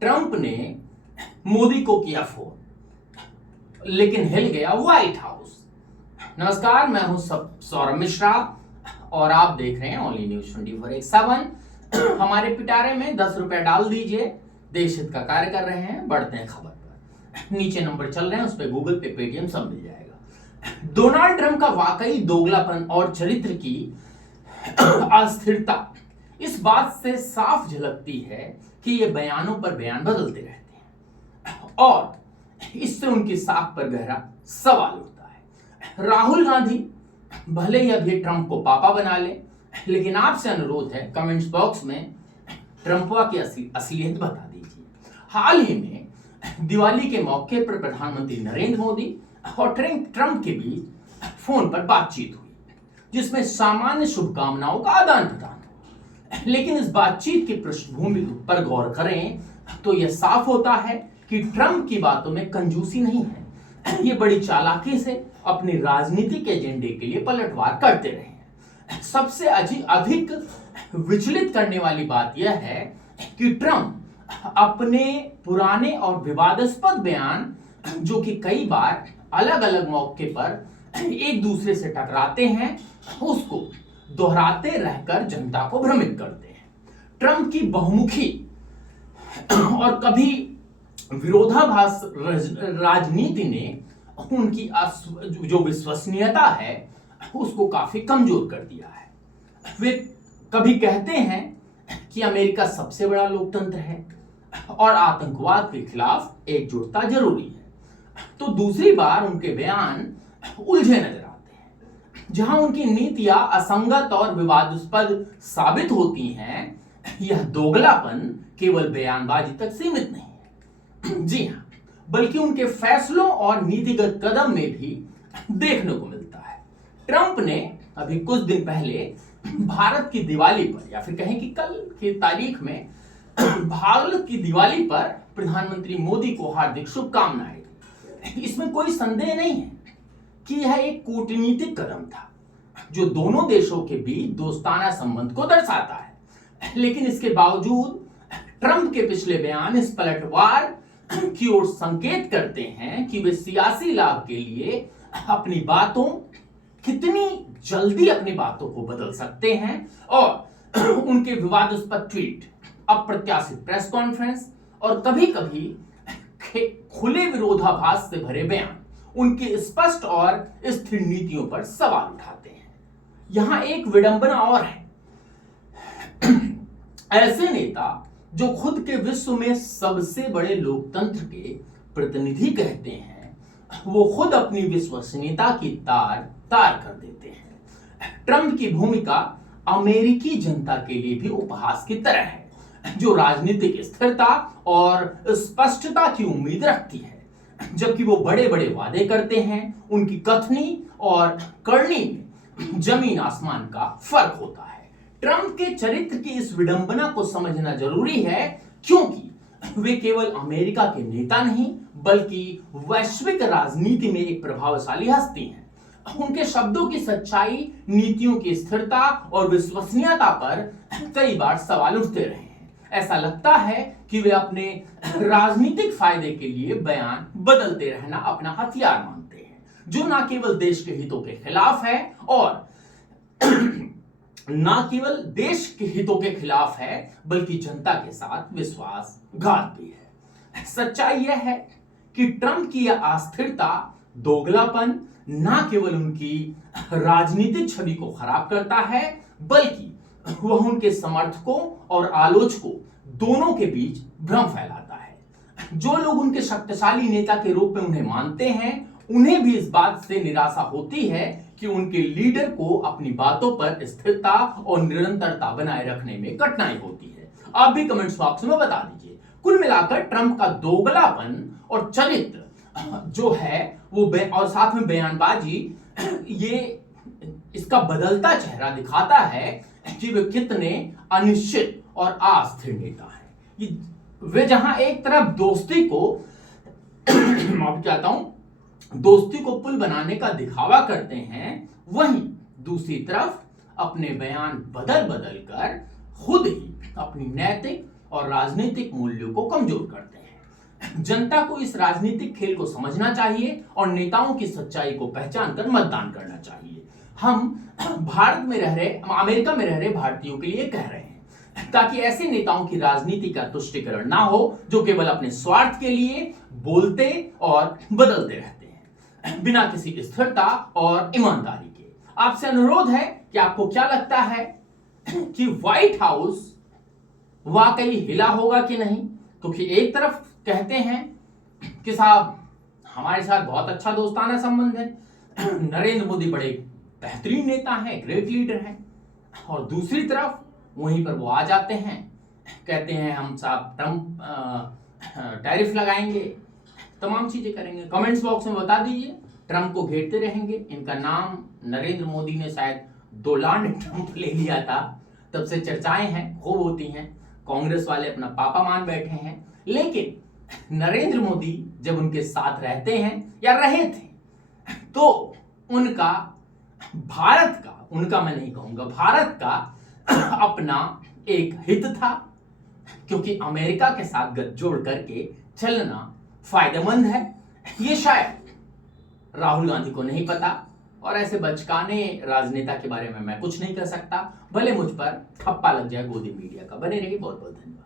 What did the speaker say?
Trump ने मोदी को किया फोन, लेकिन हिल गया व्हाइट हाउस। नमस्कार, मैं हूं सौरभ मिश्रा और आप देख रहे हैं ओनली न्यूज 24/7। हमारे पिटारे में 10 रुपए डाल दीजिए, देश हित का कार्य कर रहे हैं। बढ़ते हैं खबर पर। नीचे नंबर चल रहे हैं, उस पर गूगल पे, पेटीएम सब मिल जाएगा। डोनाल्ड ट्रंप का वाकई दोगलापन और चरित्र की अस्थिरता इस बात से साफ झलकती है कि ये बयानों पर बयान बदलते रहते हैं और इससे उनकी साख पर गहरा सवाल उठता है। राहुल गांधी भले ही अभी ट्रंप को पापा बना ले, लेकिन आपसे अनुरोध है कमेंट्स बॉक्स में ट्रंपवा की असलियत बता दीजिए। हाल ही में दिवाली के मौके पर प्रधानमंत्री नरेंद्र मोदी और ट्रंप के बीच फोन पर बातचीत हुई, जिसमें सामान्य शुभकामनाओं का आदान प्रदान हुआ। लेकिन इस बातचीत की पृष्ठभूमि पर गौर करें तो यह साफ होता है कि ट्रंप की बातों में कंजूसी नहीं है। ये बड़ी चालाकी से अपनी राजनीतिक एजेंडे के लिए पलटवार करते रहे हैं। सबसे अधिक विचलित करने वाली बात यह है कि ट्रंप अपने पुराने और विवादास्पद बयान, जो कि कई बार अलग अलग मौके पर एक दूसरे से टकराते हैं, उसको दोहराते रहकर जनता को भ्रमित करते हैं। ट्रंप की बहुमुखी और कभी विरोधाभास राजनीति ने उनकी जो विश्वसनीयता है उसको काफी कमजोर कर दिया है। वे कभी कहते हैं कि अमेरिका सबसे बड़ा लोकतंत्र है और आतंकवाद के खिलाफ एकजुटता जरूरी है, तो दूसरी बार उनके बयान उलझे नजर आते हैं। जहां उनकी नीतियां असंगत और विवादास्पद साबित होती हैं, यह दोगलापन केवल बयानबाजी तक सीमित नहीं है, जी हां, बल्कि उनके फैसलों और नीतिगत कदम में भी देखने को मिलता है। ट्रंप ने अभी कुछ दिन पहले भारत की दिवाली पर, या फिर कहें कि कल की तारीख में भारत की दिवाली पर प्रधानमंत्री मोदी को हार्दिक शुभकामनाएं दी। इसमें कोई संदेह नहीं है कि यह एक कूटनीतिक कदम था जो दोनों देशों के बीच दोस्ताना संबंध को दर्शाता है। लेकिन इसके बावजूद ट्रंप के पिछले बयान इस पलटवार की ओर संकेत करते हैं कि वे सियासी लाभ के लिए कितनी जल्दी अपनी बातों को बदल सकते हैं और उनके विवादास्पद ट्वीट, अप्रत्याशित प्रेस कॉन्फ्रेंस और कभी कभी खुले विरोधाभास से भरे बयान उनकी स्पष्ट और स्थिर नीतियों पर सवाल उठाते हैं। यहां एक विडंबना और है। ऐसे नेता जो खुद के विश्व में सबसे बड़े लोकतंत्र के प्रतिनिधि कहते हैं, वो खुद अपनी विश्वसनीयता की तार कर देते हैं। ट्रंप की भूमिका अमेरिकी जनता के लिए भी उपहास की तरह है, जो राजनीतिक स्थिरता और स्पष्टता की उम्मीद रखती है। जबकि वो बड़े बड़े वादे करते हैं, उनकी कथनी और करनी में जमीन आसमान का फर्क होता है। ट्रंप के चरित्र की इस विडंबना को समझना जरूरी है, क्योंकि वे केवल अमेरिका के नेता नहीं बल्कि वैश्विक राजनीति में एक प्रभावशाली हस्ती हैं। उनके शब्दों की सच्चाई, नीतियों की स्थिरता और विश्वसनीयता पर कई बार सवाल उठते रहे हैं। ऐसा लगता है कि वे अपने राजनीतिक फायदे के लिए बयान बदलते रहना अपना हथियार मानते हैं, जो न केवल देश के हितों के खिलाफ है और ना केवल देश के हितों के खिलाफ है, बल्कि जनता के साथ विश्वासघात भी है। सच्चाई यह है कि ट्रंप की यह अस्थिरता, दोगलापन ना केवल उनकी राजनीतिक छवि को खराब करता है, बल्कि वह उनके समर्थकों और आलोचकों दोनों के बीच भ्रम फैलाता है। जो लोग उनके शक्तिशाली नेता के रूप में उन्हें मानते हैं, उन्हें भी इस बात से निराशा होती है कि उनके लीडर को अपनी बातों पर स्थिरता और निरंतरता बनाए रखने में कठिनाई होती है। आप भी कमेंट्स बॉक्स में बता दीजिए। कुल मिलाकर ट्रंप का दोगलापन और चरित्र जो है वो और साथ में बयानबाजी, ये इसका बदलता चेहरा दिखाता है कि वे कितने अनिश्चित और अस्थिर नेता हैं। वे जहां एक तरफ दोस्ती को पुल बनाने का दिखावा करते हैं, वहीं दूसरी तरफ अपने बयान बदल कर खुद ही अपनी नैतिक और राजनीतिक मूल्यों को कमजोर करते हैं। जनता को इस राजनीतिक खेल को समझना चाहिए और नेताओं की सच्चाई को पहचान कर मतदान करना चाहिए। हम भारत में रह रहे, अमेरिका में रह रहे भारतीयों के लिए कह रहे हैं, ताकि ऐसे नेताओं की राजनीति का तुष्टिकरण ना हो जो केवल अपने स्वार्थ के लिए बोलते और बदलते रहते हैं बिना किसी स्थिरता और ईमानदारी के। आपसे अनुरोध है कि आपको क्या लगता है कि व्हाइट हाउस वाकई हिला होगा कि नहीं? क्योंकि एक तरफ कहते हैं कि साहब हमारे साथ बहुत अच्छा दोस्ताना संबंध है, नरेंद्र मोदी बड़े बेहतरीन नेता हैं, ग्रेट लीडर हैं, और दूसरी तरफ वहीं पर वो आ जाते हैं, कहते हैं हम साहब ट्रम्प टैरिफ लगाएंगे, तमाम चीजें करेंगे। कमेंट्स बॉक्स में बता दीजिए, ट्रम्प को घेरते रहेंगे। इनका नाम नरेंद्र मोदी ने शायद डोनाल्ड ट्रम्प ले लिया था, तब से चर्चाएं हैं, खूब होती हैं, कांग्रेस वाले अपना पापा मान बैठे हैं। लेकिन नरेंद्र मोदी जब उनके साथ रहते हैं या रहे थे तो उनका भारत का, उनका मैं नहीं कहूंगा, भारत का अपना एक हित था, क्योंकि अमेरिका के साथ गठजोड़ करके चलना फायदेमंद है। ये शायद राहुल गांधी को नहीं पता, और ऐसे बचकाने राजनेता के बारे में मैं कुछ नहीं कर सकता, भले मुझ पर ठप्पा लग जाए गोदी मीडिया का। बने रहिए, बहुत बहुत धन्यवाद।